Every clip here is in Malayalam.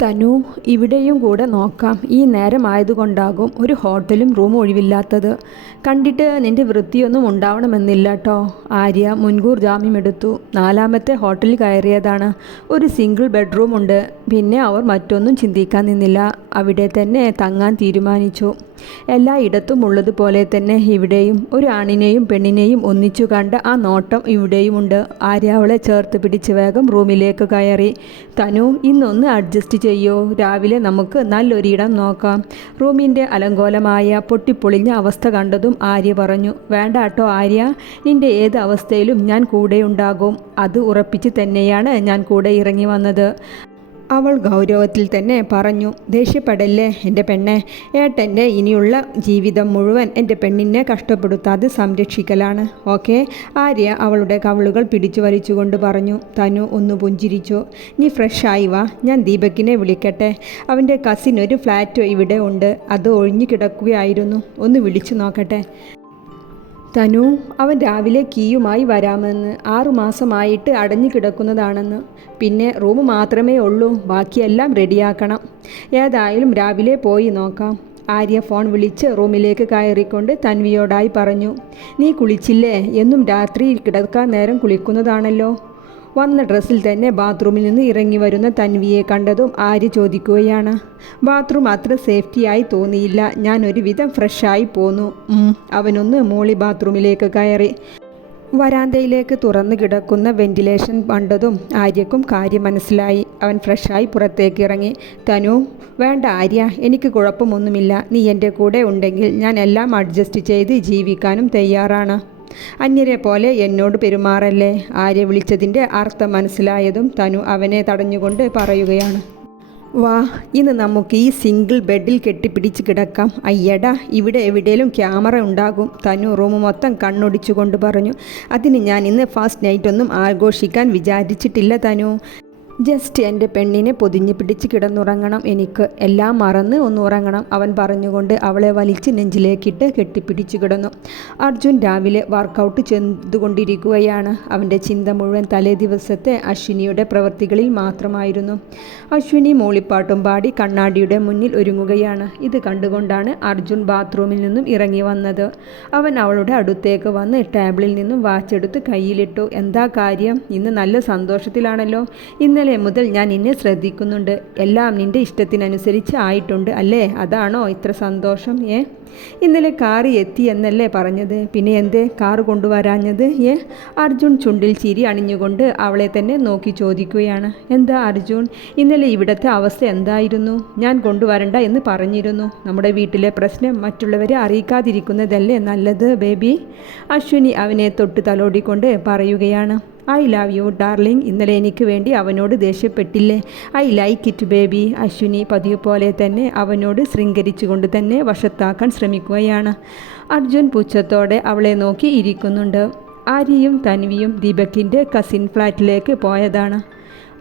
തനു, ഇവിടെയും കൂടെ നോക്കാം. ഈ നേരമായതുകൊണ്ടാകും ഒരു ഹോട്ടലും റൂം ഒഴിവില്ലാത്തത്. കണ്ടിട്ട് നിന്റെ വൃത്തിയൊന്നും ഉണ്ടാവണമെന്നില്ല ട്ടോ. ആര്യ മുൻകൂർ ജാമ്യമെടുത്തു. 4-മത്തെ ഹോട്ടലിൽ കയറിയതാണ്. ഒരു സിംഗിൾ ബെഡ്റൂം ഉണ്ട്. പിന്നെ അവർ മറ്റൊന്നും ചിന്തിക്കാൻ നിന്നില്ല. അവിടെ തന്നെ തങ്ങാൻ തീരുമാനിച്ചു. എല്ലായിടത്തും ഉള്ളതുപോലെ തന്നെ ഇവിടെയും ഒരു ആണിനെയും പെണ്ണിനെയും ഒന്നിച്ചു കണ്ട ആ നോട്ടം ഇവിടെയുമുണ്ട്. ആര്യ അവളെ ചേർത്ത് പിടിച്ച് വേഗം റൂമിലേക്ക് കയറി. തനു, ഇന്നൊന്ന് അഡ്ജസ്റ്റ് ചെയ്യോ? രാവിലെ നമുക്ക് നല്ലൊരിടം നോക്കാം. റൂമിൻ്റെ അലങ്കോലമായ പൊട്ടിപ്പൊളിഞ്ഞ അവസ്ഥ കണ്ടതും ആര്യ പറഞ്ഞു. വേണ്ട കേട്ടോ ആര്യ, നിന്റെ ഏത് അവസ്ഥയിലും ഞാൻ കൂടെയുണ്ടാകും. അത് ഉറപ്പിച്ച് തന്നെയാണ് ഞാൻ കൂടെ ഇറങ്ങി വന്നത്. അവൾ ഗൗരവത്തിൽ തന്നെ പറഞ്ഞു. ദേഷ്യപ്പെടല്ലേ എൻ്റെ പെണ്ണെ. ഏട്ടൻ്റെ ഇനിയുള്ള ജീവിതം മുഴുവൻ എൻ്റെ പെണ്ണിനെ കഷ്ടപ്പെടുത്താതെ സംരക്ഷിക്കലാണ്. ഓക്കെ? ആര്യ അവളുടെ കവിളുകൾ പിടിച്ചു വലിച്ചുകൊണ്ട് പറഞ്ഞു. തനു ഒന്ന് പുഞ്ചിരിച്ചു. നീ ഫ്രഷായി വാ, ഞാൻ ദീപകിനെ വിളിക്കട്ടെ. അവൻ്റെ കസിൻ ഒരു ഫ്ലാറ്റ് ഇവിടെ ഉണ്ട്. അത് ഒഴിഞ്ഞു കിടക്കുകയായിരുന്നു. ഒന്ന് വിളിച്ചു നോക്കട്ടെ. തനു, അവൻ രാവിലെ കീയുമായി വരാമെന്ന്. 6 മാസമായിട്ട് അടഞ്ഞു കിടക്കുന്നതാണെന്ന്. പിന്നെ റൂം മാത്രമേ ഉള്ളൂ, ബാക്കിയെല്ലാം റെഡിയാക്കണം. ഏതായാലും രാവിലെ പോയി നോക്കാം. ആര്യ ഫോൺ വിളിച്ച് റൂമിലേക്ക് കയറിക്കൊണ്ട് തൻവിയോടായി പറഞ്ഞു. നീ കുളിച്ചില്ലേ? എന്നും രാത്രി കിടക്കാൻ നേരം കുളിക്കുന്നതാണല്ലോ. വന്ന ഡ്രസ്സിൽ തന്നെ ബാത്റൂമിൽ നിന്ന് ഇറങ്ങി വരുന്ന തൻവിയെ കണ്ടതും ആര്യ ചോദിക്കുകയാണ്. ബാത്റൂം അത്ര സേഫ്റ്റിയായി തോന്നിയില്ല. ഞാൻ ഒരുവിധം ഫ്രഷായി പോന്നു. അവനൊന്ന് മോളി ബാത്റൂമിലേക്ക് കയറി. വരാന്തയിലേക്ക് തുറന്നു കിടക്കുന്ന വെന്റിലേഷൻ കണ്ടതും ആര്യക്കും കാര്യം മനസ്സിലായി. അവൻ ഫ്രഷായി പുറത്തേക്ക് ഇറങ്ങി. തനു, വേണ്ട ആര്യ, എനിക്ക് കുഴപ്പമൊന്നുമില്ല. നീ എൻ്റെ കൂടെ ഉണ്ടെങ്കിൽ ഞാൻ എല്ലാം അഡ്ജസ്റ്റ് ചെയ്ത് ജീവിക്കാനും തയ്യാറാണ്. അന്യരെ പോലെ എന്നോട് പെരുമാറല്ലേ. ആര്യ വിളിച്ചതിൻ്റെ അർത്ഥം മനസ്സിലായതും തനു അവനെ തടഞ്ഞുകൊണ്ട് പറയുകയാണ്. വാ, ഇന്ന് നമുക്ക് ഈ സിംഗിൾ ബെഡിൽ കെട്ടിപ്പിടിച്ച് കിടക്കാം. അയ്യടാ, ഇവിടെ എവിടെയും ക്യാമറ ഉണ്ടാകും. തനു റൂം മൊത്തം കണ്ണൊടിച്ചുകൊണ്ട് പറഞ്ഞു. അതിന് ഞാൻ ഇന്ന് ഫസ്റ്റ് നൈറ്റൊന്നും ആഘോഷിക്കാൻ വിചാരിച്ചിട്ടില്ല തനു. ജസ്റ്റ് എൻ്റെ പെണ്ണിനെ പൊതിഞ്ഞ് പിടിച്ച് കിടന്നുറങ്ങണം. എനിക്ക് എല്ലാം മറന്ന് ഒന്ന് ഉറങ്ങണം. അവൻ പറഞ്ഞുകൊണ്ട് അവളെ വലിച്ച് നെഞ്ചിലേക്കിട്ട് കെട്ടിപ്പിടിച്ചു കിടന്നു. അർജുൻ രാവിലെ വർക്കൗട്ട് ചെയ്തുകൊണ്ടിരിക്കുകയാണ്. അവൻ്റെ ചിന്ത മുഴുവൻ തലേ ദിവസത്തെ അശ്വിനിയുടെ പ്രവൃത്തികളിൽ മാത്രമായിരുന്നു. അശ്വിനി മൂളിപ്പാട്ടും പാടി കണ്ണാടിയുടെ മുന്നിൽ ഒരുങ്ങുകയാണ്. ഇത് കണ്ടുകൊണ്ടാണ് അർജുൻ ബാത്റൂമിൽ നിന്നും ഇറങ്ങി വന്നത്. അവൻ അവളുടെ അടുത്തേക്ക് വന്ന് ടേബിളിൽ നിന്നും വാച്ചെടുത്ത് കയ്യിലിട്ടു. എന്താ കാര്യം? ഇന്ന് നല്ല സന്തോഷത്തിലാണല്ലോ. ഇന്നലെ മുതൽ ഞാൻ നിന്നെ ശ്രദ്ധിക്കുന്നുണ്ട്. എല്ലാം നിന്റെ ഇഷ്ടത്തിനനുസരിച്ച് ആയിട്ടുണ്ട് അല്ലേ? അതാണോ ഇത്ര സന്തോഷം? ഇന്നലെ കാറ് എത്തി എന്നല്ലേ പറഞ്ഞത്? പിന്നെ എന്തേ കാറ് കൊണ്ടുവരാഞ്ഞത്? അർജുൻ ചുണ്ടിൽ ചിരി അണിഞ്ഞുകൊണ്ട് അവളെ തന്നെ നോക്കി ചോദിക്കുകയാണ്. എന്താ അർജുൻ, ഇന്നലെ ഇവിടുത്തെ അവസ്ഥ എന്തായിരുന്നു? ഞാൻ കൊണ്ടുവരണ്ട എന്ന് പറഞ്ഞിരുന്നു. നമ്മുടെ വീട്ടിലെ പ്രശ്നം മറ്റുള്ളവരെ അറിയിക്കാതിരിക്കുന്നതല്ലേ നല്ലത് ബേബി. അശ്വിനി അവനെ തൊട്ട് തലോടിക്കൊണ്ട് പറയുകയാണ്. I love you darling. ഇന്നലെ എനിക്ക് വേണ്ടി അവനോട് ദേഷ്യപ്പെട്ടില്ലേ? I like it baby. Ashwini പതിവ് പോലെ തന്നെ അവനോട് ശൃംഗരിച്ചുകൊണ്ട് തന്നെ വശത്താക്കാൻ ശ്രമിക്കുകയാണ്. അർജുൻ പുച്ഛത്തോടെ അവളെ നോക്കി ഇരിക്കുന്നുണ്ട്. ആര്യയും തൻവിയും ദീപകിൻ്റെ കസിൻ ഫ്ലാറ്റിലേക്ക് പോയതാണ്.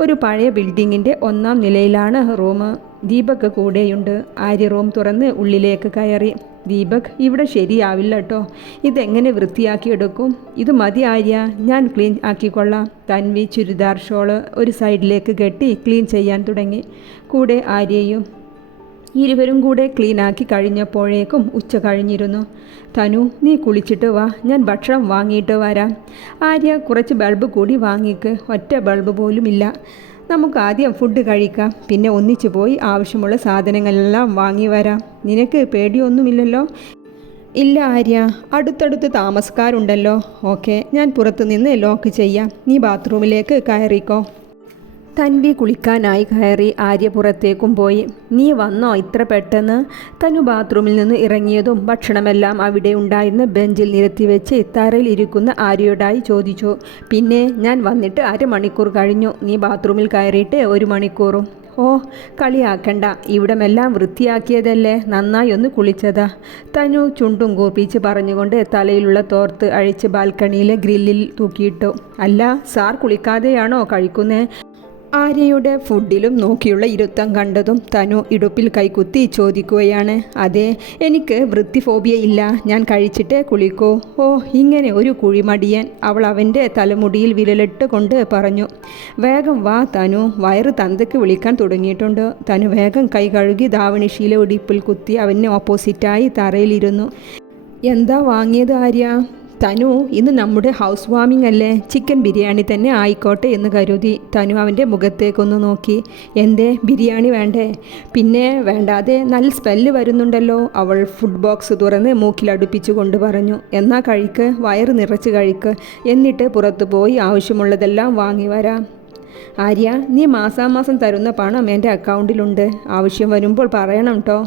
ഒരു പഴയ ബിൽഡിങ്ങിൻ്റെ 1-ാം നിലയിലാണ് റൂം. ദീപക് കൂടെയുണ്ട്. ആര്യ റൂം തുറന്ന് ഉള്ളിലേക്ക് കയറി. ദീപക്, ഇവിടെ ശരിയാവില്ല കേട്ടോ. ഇതെങ്ങനെ വൃത്തിയാക്കിയെടുക്കും? ഇത് മതി ആര്യ, ഞാൻ ക്ലീൻ ആക്കിക്കൊള്ളാം. തൻവി ചുരിദാർ ഷോള് ഒരു സൈഡിലേക്ക് കെട്ടി ക്ലീൻ ചെയ്യാൻ തുടങ്ങി. കൂടെ ആര്യയും. ഇരുവരും കൂടെ ക്ലീനാക്കി കഴിഞ്ഞപ്പോഴേക്കും ഉച്ച കഴിഞ്ഞിരുന്നു. തനു, നീ കുളിച്ചിട്ട് വാ, ഞാൻ ഭക്ഷണം വാങ്ങിയിട്ട് വരാം. ആര്യ, കുറച്ച് ബൾബ് കൂടി വാങ്ങിക്ക്. ഒറ്റ ബൾബ് പോലും ഇല്ല. നമുക്ക് ആദ്യം ഫുഡ് കഴിക്കാം, പിന്നെ ഒന്നിച്ചു പോയി ആവശ്യമുള്ള സാധനങ്ങളെല്ലാം വാങ്ങി വരാം. നിനക്ക് പേടിയൊന്നുമില്ലല്ലോ? ഇല്ല ആര്യ, അടുത്തടുത്ത് താമസക്കാരുണ്ടല്ലോ. ഓക്കെ, ഞാൻ പുറത്തു നിന്ന് ലോക്ക് ചെയ്യാം. നീ ബാത്റൂമിലേക്ക് കയറിക്കോ. തൻവി കുളിക്കാനായി കയറി. ആര്യ പുറത്തേക്കും പോയി. നീ വന്നോ ഇത്ര പെട്ടെന്ന്? തനു ബാത്റൂമിൽ നിന്ന് ഇറങ്ങിയതും ഭക്ഷണമെല്ലാം അവിടെ ഉണ്ടായിരുന്ന ബെഞ്ചിൽ നിരത്തിവെച്ച് തറയിൽ ഇരിക്കുന്ന ആര്യയോടായി ചോദിച്ചു. പിന്നെ ഞാൻ വന്നിട്ട് 1/2 മണിക്കൂർ കഴിഞ്ഞു. നീ ബാത്റൂമിൽ കയറിയിട്ട് 1 മണിക്കൂറും. ഓ, കളിയാക്കണ്ട. ഇവിടമെല്ലാം വൃത്തിയാക്കിയതല്ലേ, നന്നായി ഒന്ന് കുളിച്ചതാ. തനു ചുണ്ടും കൂപ്പിച്ച് പറഞ്ഞുകൊണ്ട് തലയിലുള്ള തോർത്ത് അഴിച്ച് ബാൽക്കണിയിലെ ഗ്രില്ലിൽ തൂക്കിയിട്ടു. അല്ല, സാർ കുളിക്കാതെയാണോ കഴിക്കുന്നേ? ആര്യയുടെ ഫുഡിലും നോക്കിയുള്ള ഇരുത്തം കണ്ടതും തനു ഇടുപ്പിൽ കൈകുത്തി ചോദിക്കുകയാണ്. അതെ, എനിക്ക് വൃത്തി ഫോബിയ ഇല്ല, ഞാൻ കഴിച്ചിട്ടേ കുളിക്കൂ. ഓ, ഇങ്ങനെ ഒരു കുഴിമടിയൻ, അവൾ അവൻ്റെ തലമുടിയിൽ വിരലിട്ട് കൊണ്ട് പറഞ്ഞു. വേഗം വാ തനു, വയറ് തന്തയ്ക്ക് വിളിക്കാൻ തുടങ്ങിയിട്ടുണ്ട്. തനു വേഗം കൈ കഴുകി ധാവണിശീല ഇടുപ്പിൽ കുത്തി അവന് ഓപ്പോസിറ്റായി തറയിലിരുന്നു. എന്താ വാങ്ങിയത് ആര്യ? തനു, ഇന്ന് നമ്മുടെ ഹൗസ് വാമിംഗ് അല്ലേ, ചിക്കൻ ബിരിയാണി തന്നെ ആയിക്കോട്ടെ എന്ന് കരുതി. തനു അവൻ്റെ മുഖത്തേക്കൊന്ന് നോക്കി. എന്തേ, ബിരിയാണി വേണ്ടേ? പിന്നെ വേണ്ടാതെ, നല്ല സ്മെല്ല് വരുന്നുണ്ടല്ലോ. അവൾ ഫുഡ് ബോക്സ് തുറന്ന് മൂക്കിലടുപ്പിച്ചു കൊണ്ട് പറഞ്ഞു. എന്നാ കഴിക്ക്, വയറ് നിറച്ച് കഴിക്ക്, എന്നിട്ട് പുറത്തു പോയി ആവശ്യമുള്ളതെല്ലാം വാങ്ങി വരാം. ആര്യ, നീ മാസാമാസം തരുന്ന പണം എൻ്റെ അക്കൗണ്ടിലുണ്ട്, ആവശ്യം വരുമ്പോൾ പറയണം കേട്ടോ.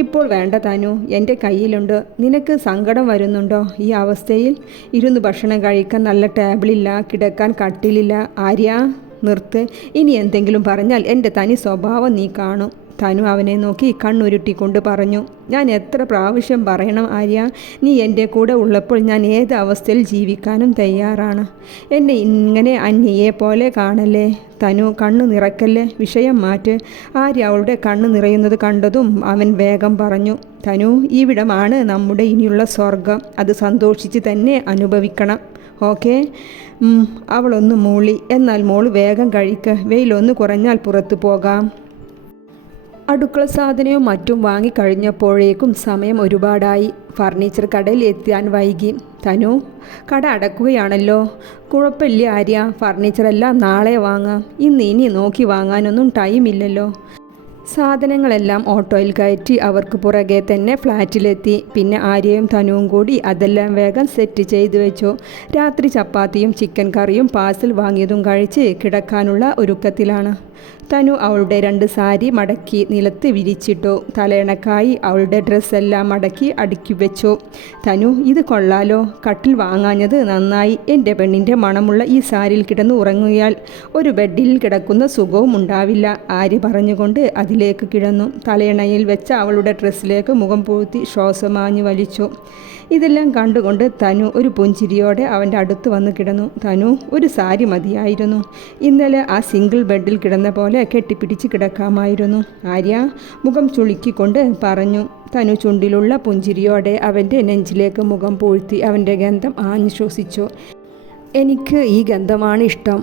ഇപ്പോൾ വേണ്ട തനു, എൻ്റെ കയ്യിലുണ്ട്. നിനക്ക് സങ്കടം വരുന്നുണ്ടോ ഈ അവസ്ഥയിൽ? ഇരുന്ന് ഭക്ഷണം കഴിക്കാൻ നല്ല ടേബിളില്ല, കിടക്കാൻ കട്ടിലില്ല. ആര്യ, നിർത്ത്. ഇനി എന്തെങ്കിലും പറഞ്ഞാൽ എൻ്റെ തനി സ്വഭാവം നീ കാണും. തനു അവനെ നോക്കി കണ്ണുരുട്ടിക്കൊണ്ട് പറഞ്ഞു. ഞാൻ എത്ര പ്രാവശ്യം പറയണം ആര്യ, നീ എൻ്റെ കൂടെ ഉള്ളപ്പോൾ ഞാൻ ഏത് അവസ്ഥയിൽ ജീവിക്കാനും തയ്യാറാണ്. എന്നെ ഇങ്ങനെ അന്യയെ പോലെ കാണല്ലേ. തനു, കണ്ണു നിറക്കല്ലേ, വിഷയം മാറ്റ്. ആര്യ അവളുടെ കണ്ണ് നിറയുന്നത് കണ്ടതും അവൻ വേഗം പറഞ്ഞു. തനു, ഇവിടമാണ് നമ്മുടെ ഇനിയുള്ള സ്വർഗം, അത് സന്തോഷിച്ച് തന്നെ അനുഭവിക്കണം. ഓക്കെ? അവളൊന്ന് മൂളി. എന്നാൽ മോള് വേഗം കഴിക്ക്, വെയിലൊന്ന് കുറഞ്ഞാൽ പുറത്തു പോകാം. അടുക്കള സാധനവും മറ്റും വാങ്ങിക്കഴിഞ്ഞപ്പോഴേക്കും സമയം ഒരുപാടായി. ഫർണിച്ചർ കടയിൽ എത്താൻ വൈകി. തനു, കട അടക്കുകയാണല്ലോ. കുഴപ്പമില്ല ആര്യ, ഫർണിച്ചറെല്ലാം നാളെ വാങ്ങാം, ഇനി നോക്കി വാങ്ങാനൊന്നും ടൈമില്ലല്ലോ. സാധനങ്ങളെല്ലാം ഓട്ടോയിൽ കയറ്റി അവർക്ക് പുറകെ തന്നെ ഫ്ലാറ്റിലെത്തി. പിന്നെ ആര്യയും തനുവും കൂടി അതെല്ലാം വേഗം സെറ്റ് ചെയ്തു വെച്ചു. രാത്രി ചപ്പാത്തിയും ചിക്കൻ കറിയും പാഴ്സൽ വാങ്ങിയതും കഴിച്ച് കിടക്കാനുള്ള ഒരുക്കത്തിലാണ്. തനു അവളുടെ 2 സാരി മടക്കി നിലത്ത് വിരിച്ചിട്ടു. തലയിണക്കായി അവളുടെ ഡ്രസ്സെല്ലാം മടക്കി അടുക്കി വെച്ചു. തനു, ഇത് കൊള്ളാലോ, കട്ടിൽ വാങ്ങാഞ്ഞത് നന്നായി. എൻ്റെ പെണ്ണിൻ്റെ മണമുള്ള ഈ സാരിയിൽ കിടന്ന് ഉറങ്ങിയാൽ ഒരു ബെഡിൽ കിടക്കുന്ന സുഖവും ഉണ്ടാവില്ല, ആര്യ പറഞ്ഞുകൊണ്ട് അതിലേക്ക് കിടന്നു. തലയിണയിൽ വെച്ച അവളുടെ ഡ്രസ്സിലേക്ക് മുഖം പൂഴ്ത്തി ശ്വാസമാഞ്ഞു വലിച്ചു. ഇതെല്ലാം കണ്ടുകൊണ്ട് തനു ഒരു പുഞ്ചിരിയോടെ അവൻ്റെ അടുത്ത് വന്ന് കിടന്നു. തനു, ഒരു സാരി മതിയായിരുന്നു. ഇന്നലെ ആ സിംഗിൾ ബെഡിൽ കിടന്ന പോലെ കെട്ടിപ്പിടിച്ച് കിടക്കാമായിരുന്നു, ആര്യ മുഖം ചുളുക്കിക്കൊണ്ട് പറഞ്ഞു. തനു ചുണ്ടിലുള്ള പുഞ്ചിരിയോടെ അവൻ്റെ നെഞ്ചിലേക്ക് മുഖം പൂഴ്ത്തി അവൻ്റെ ഗന്ധം ആഞ്ഞു ശ്വസിച്ചു. എനിക്ക് ഈ ഗന്ധമാണ് ഇഷ്ടം,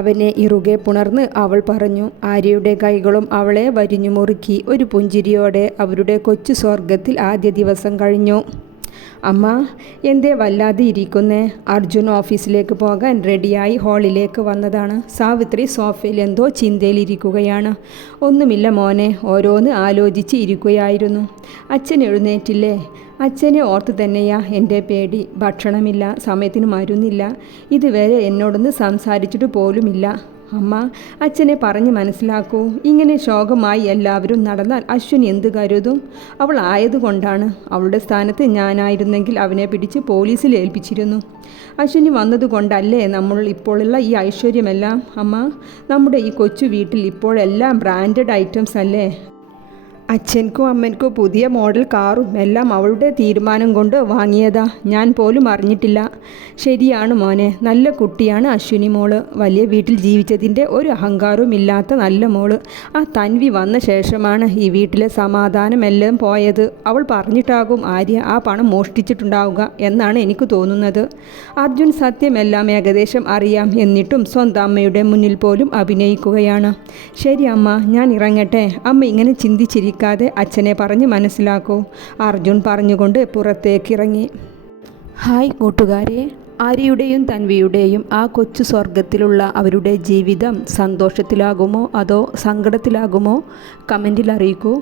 അവനെ ഇറുകെ പുണർന്ന് അവൾ പറഞ്ഞു. ആര്യയുടെ കൈകളും അവളെ വരിഞ്ഞു മുറുക്കി. ഒരു പുഞ്ചിരിയോടെ അവരുടെ കൊച്ചു സ്വർഗത്തിൽ ആദ്യ ദിവസം കഴിഞ്ഞു. അമ്മ, എന്തേ വല്ലാതെ ഇരിക്കുന്നേ? അർജുൻ ഓഫീസിലേക്ക് പോകാൻ റെഡിയായി ഹാളിലേക്ക് വന്നതാണ്. സാവിത്രി സോഫയിൽ എന്തോ ചിന്തയിലിരിക്കുകയാണ്. ഒന്നുമില്ല മോനെ, ഓരോന്ന് ആലോചിച്ച് ഇരിക്കുകയായിരുന്നു. അച്ഛൻ എഴുന്നേറ്റില്ലേ? അച്ഛനെ ഓർത്ത് തന്നെയാ എൻ്റെ പേടി. ഭക്ഷണമില്ല, സമയത്തിന് മരുന്നില്ല, ഇതുവരെ എന്നോടൊന്ന് സംസാരിച്ചിട്ട് പോലുമില്ല. അമ്മ, അച്ഛനെ പറഞ്ഞ് മനസ്സിലാക്കൂ. ഇങ്ങനെ ശോകമായി എല്ലാവരും നടന്നാൽ അശ്വിനി എന്ത് കരുതും? അവൾ ആയതുകൊണ്ടാണ്. അവളുടെ സ്ഥാനത്ത് ഞാനായിരുന്നെങ്കിൽ അവനെ പിടിച്ച് പോലീസിൽ ഏൽപ്പിച്ചിരുന്നു. അശ്വിനി വന്നതുകൊണ്ടല്ലേ നമ്മൾ ഇപ്പോഴുള്ള ഈ ഐശ്വര്യമെല്ലാം? അമ്മ, നമ്മുടെ ഈ കൊച്ചു വീട്ടിൽ ഇപ്പോഴെല്ലാം ബ്രാൻഡഡ് ഐറ്റംസ് അല്ലേ? അച്ഛൻക്കും അമ്മയ്ക്കും പുതിയ മോഡൽ കാറും എല്ലാം അവളുടെ തീരുമാനം കൊണ്ട് വാങ്ങിയതാ, ഞാൻ പോലും അറിഞ്ഞിട്ടില്ല. ശരിയാണ് മോനെ, നല്ല കുട്ടിയാണ് അശ്വിനി മോള്. വലിയ വീട്ടിൽ ജീവിച്ചതിൻ്റെ ഒരു അഹങ്കാരവും ഇല്ലാത്ത നല്ല മോള്. ആ തൻവി വന്ന ശേഷമാണ് ഈ വീട്ടിലെ സമാധാനം എല്ലാം പോയത്. അവൾ പറഞ്ഞിട്ടാകും ആര്യ ആ പണം മോഷ്ടിച്ചിട്ടുണ്ടാവുക എന്നാണ് എനിക്ക് തോന്നുന്നത്. അർജുൻ സത്യമെല്ലാം ഏകദേശം അറിയാം, എന്നിട്ടും സ്വന്തം അമ്മയുടെ മുന്നിൽ പോലും അഭിനയിക്കുകയാണ്. ശരി അമ്മ, ഞാൻ ഇറങ്ങട്ടെ. അമ്മ ഇങ്ങനെ ചിന്തിച്ചിരിക്കും അച്ഛനെ പറഞ്ഞ് മനസ്സിലാക്കൂ, അർജുൻ പറഞ്ഞുകൊണ്ട് പുറത്തേക്കിറങ്ങി. ഹായ് കൂട്ടുകാരെ, ആര്യയുടെയും തൻവിയുടെയും ആ കൊച്ചു സ്വർഗത്തിലുള്ള അവരുടെ ജീവിതം സന്തോഷത്തിലാകുമോ അതോ സങ്കടത്തിലാകുമോ? കമൻറ്റിൽ അറിയിക്കൂ.